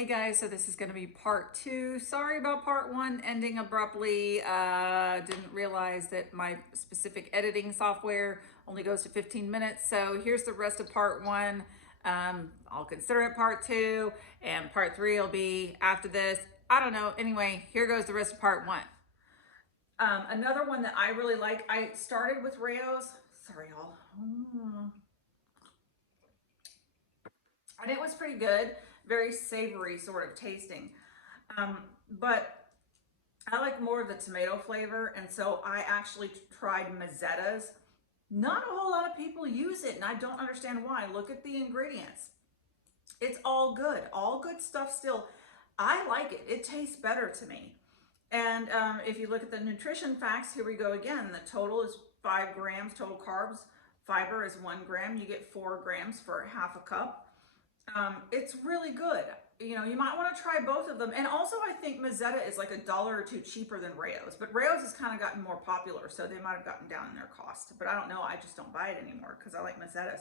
Hey guys, so this is going to be part two. Sorry about part one ending abruptly. Didn't realize that my specific editing software only goes to 15 minutes. So here's the rest of part one. I'll consider it part two, and part three will be after this. I don't know. Anyway, here goes the rest of part one. Another one that I really like, I started with Rayo's. Sorry, y'all. And it was pretty good, very savory sort of tasting. But I like more of the tomato flavor, and so I actually tried Mozetta's. Not a whole lot of people use it, and I don't understand why. Look at the ingredients. It's all good stuff still. I like it. It tastes better to me. And if you look at the nutrition facts, here we go again. The total is 5 grams total carbs. Fiber is 1 gram. You get 4 grams for half a cup. It's really good. You know, you might want to try both of them. And also I think Mozeta is like $1 or $2 cheaper than Rayo's, but Rayo's has kind of gotten more popular, so they might have gotten down in their cost. But I don't know, I just don't buy it anymore because I like Mozeta's.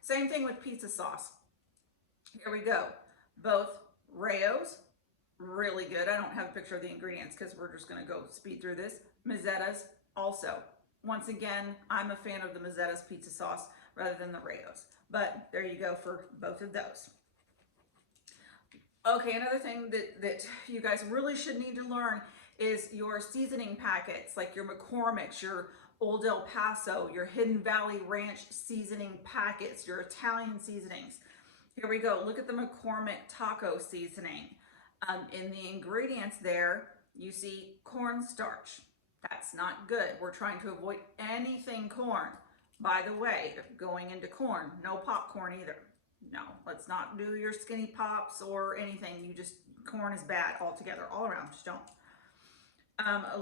Same thing with pizza sauce. Here we go. Both Rayo's, really good. I don't have a picture of the ingredients because we're just going to go speed through this. Mozeta's also. Once again, I'm a fan of the Mozeta's pizza sauce rather than the Rayo's. But there you go for both of those. Okay, another thing that you guys really should need to learn is your seasoning packets, like your McCormick's, your Old El Paso, your Hidden Valley Ranch seasoning packets, your Italian seasonings. Here we go. Look at the McCormick taco seasoning. In the ingredients there, you see cornstarch. That's not good. We're trying to avoid anything corn. By the way, going into corn, no popcorn either. No, let's not do your skinny pops or anything. Corn is bad altogether, all around, just don't.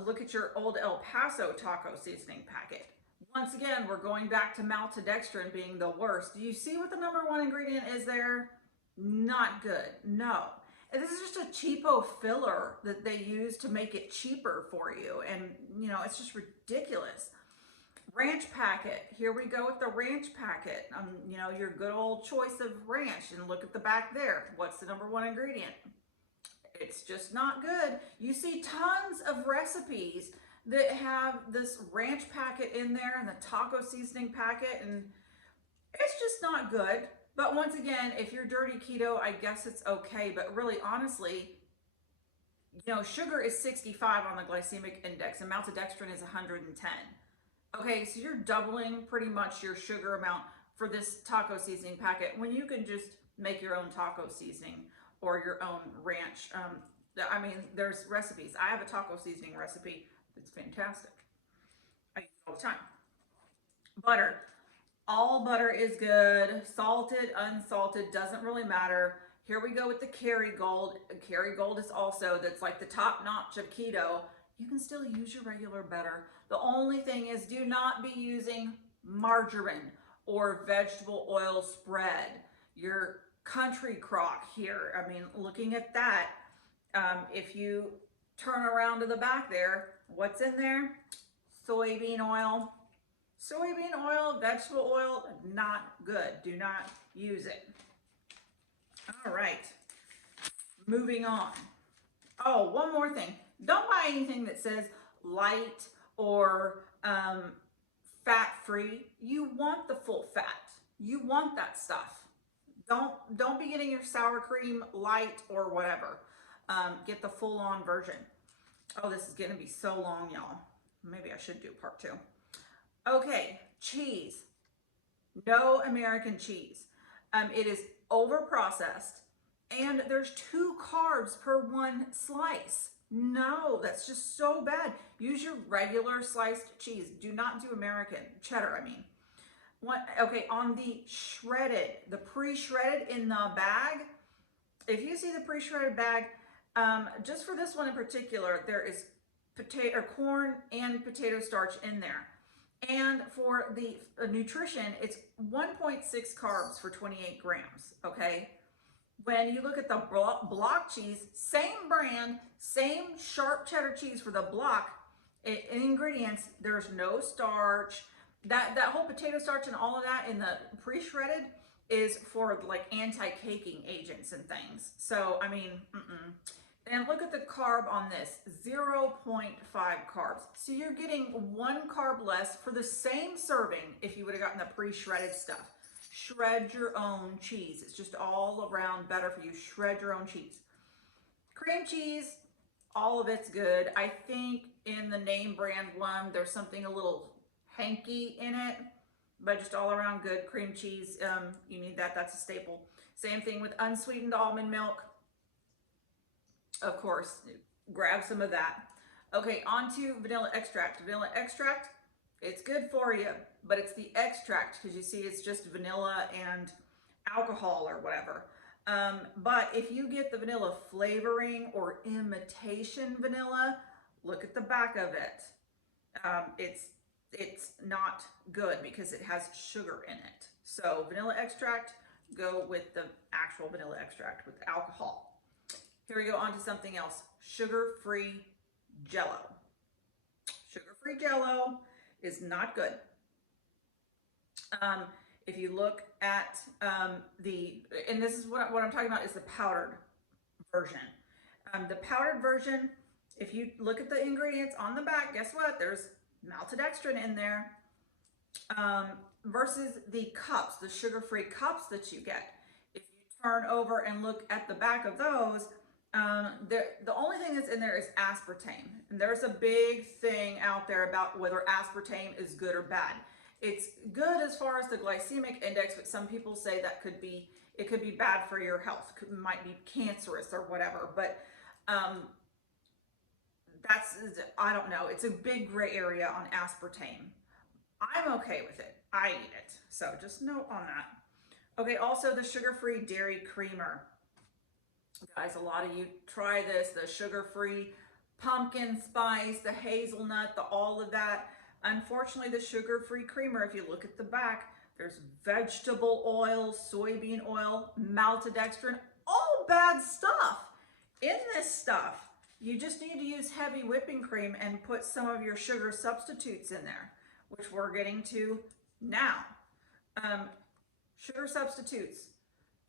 Look at your Old El Paso taco seasoning packet. Once again, we're going back to maltodextrin being the worst. Do you see what the #1 ingredient is there? Not good, no. And this is just a cheapo filler that they use to make it cheaper for you. And, you know, it's just ridiculous. Ranch packet. Here we go with the ranch packet. You know, your good old choice of ranch. And look at the back there. What's the #1 ingredient? It's just not good. You see tons of recipes that have this ranch packet in there and the taco seasoning packet, and it's just not good. But once again, if you're dirty keto, I guess it's okay. But really, honestly, you know, sugar is 65 on the glycemic index and maltodextrin is 110. Okay, so you're doubling pretty much your sugar amount for this taco seasoning packet when you can just make your own taco seasoning or your own ranch. I mean, there's recipes. I have a taco seasoning recipe that's fantastic. I use it all the time. Butter. All butter is good. Salted, unsalted, doesn't really matter. Here we go with the Kerrygold. Kerrygold is also, that's like the top notch of keto. You can still use your regular butter. The only thing is, do not be using margarine or vegetable oil spread. Your country crock here, I mean, looking at that, if you turn around to the back there, what's in there? Soybean oil. Soybean oil, vegetable oil, not good. Do not use it. All right, moving on. Oh, one more thing. Don't buy anything that says light or fat-free. You want the full fat. You want that stuff. Don't be getting your sour cream light or whatever. Get the full-on version. Oh, this is gonna be so long, y'all. Maybe I should do part 2. Okay, cheese. No American cheese. It is over-processed, and there's 2 carbs per 1 slice. No, that's just so bad. Use your regular sliced cheese. Do not do American cheddar, I mean. Okay, on the shredded, the pre-shredded in the bag, if you see the pre-shredded bag, just for this one in particular, there is potato or corn and potato starch in there. And for the nutrition, it's 1.6 carbs for 28 grams, okay? When you look at the block cheese, same brand, same sharp cheddar cheese for the block, ingredients, there's no starch. That whole potato starch and all of that in the pre-shredded is for like anti-caking agents and things. So, I mean, And look at the carb on this, 0.5 carbs. So you're getting 1 carb less for the same serving if you would have gotten the pre-shredded stuff. Shred your own cheese. It's just all around better for you. Shred your own cheese. Cream cheese, all of it's good. I think in the name brand one, there's something a little hanky in it, but just all around good. Cream cheese, you need that. That's a staple. Same thing with unsweetened almond milk. Of course, grab some of that. Okay, on to vanilla extract. Vanilla extract, it's good for you, but it's the extract because you see it's just vanilla and alcohol or whatever. But if you get the vanilla flavoring or imitation vanilla, look at the back of it. It's not good because it has sugar in it. So vanilla extract, go with the actual vanilla extract with alcohol. Here we go on to something else. Sugar-free JellO. Sugar-free JellO is not good. If you look at and this is what I'm talking about is the powdered version. The powdered version, if you look at the ingredients on the back, guess what? There's maltodextrin in there versus the cups, the sugar-free cups that you get. If you turn over and look at the back of those, the only thing that's in there is aspartame. And there's a big thing out there about whether aspartame is good or bad. It's good as far as the glycemic index, but some people say that it could be bad for your health. It might be cancerous or whatever. But I don't know. It's a big gray area on aspartame. I'm okay with it. I eat it. So just note on that. Okay, also the sugar-free dairy creamer. Guys, a lot of you try this, the sugar-free pumpkin spice, the hazelnut, all of that. Unfortunately, the sugar-free creamer, if you look at the back, there's vegetable oil, soybean oil, maltodextrin, all bad stuff in this stuff. You just need to use heavy whipping cream and put some of your sugar substitutes in there, which we're getting to now. Sugar substitutes.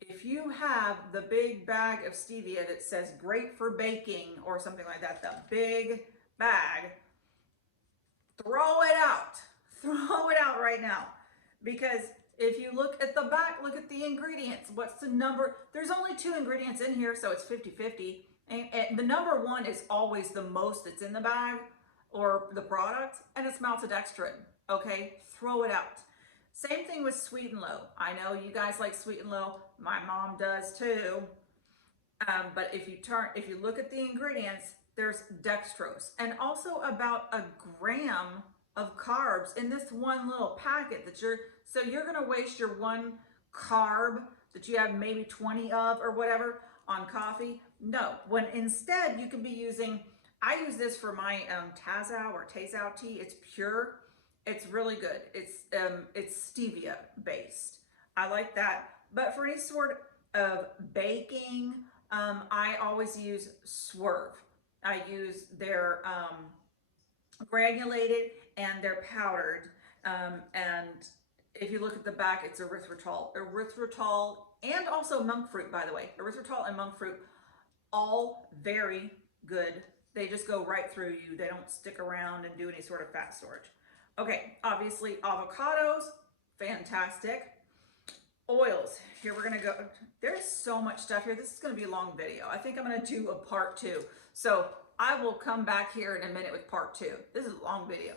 If you have the big bag of stevia that says great for baking or something like that, the big bag, throw it out. Throw it out right now. Because if you look at the back, look at the ingredients. What's the number? There's only 2 ingredients in here, so it's 50-50. And the number 1 is always the most that's in the bag or the product, and it's maltodextrin. Okay, throw it out. Same thing with Sweet and Low. I know you guys like Sweet and Low. My mom does too. But if you look at the ingredients, there's dextrose and also about a gram of carbs in this one little packet so you're gonna waste your 1 carb that you have maybe 20 of or whatever on coffee. No, when instead you can be using, I use this for my Tazao or Tazao tea. It's pure. It's really good. It's stevia based. I like that. But for any sort of baking, I always use Swerve. I use their granulated and they're powdered. And if you look at the back, it's erythritol. Erythritol and also monk fruit, by the way. Erythritol and monk fruit, all very good. They just go right through you. They don't stick around and do any sort of fat storage. Okay, obviously avocados, fantastic. Oils, here we're gonna go. There's so much stuff here. This is gonna be a long video. I think I'm gonna do a part 2. So I will come back here in a minute with part 2. This is a long video.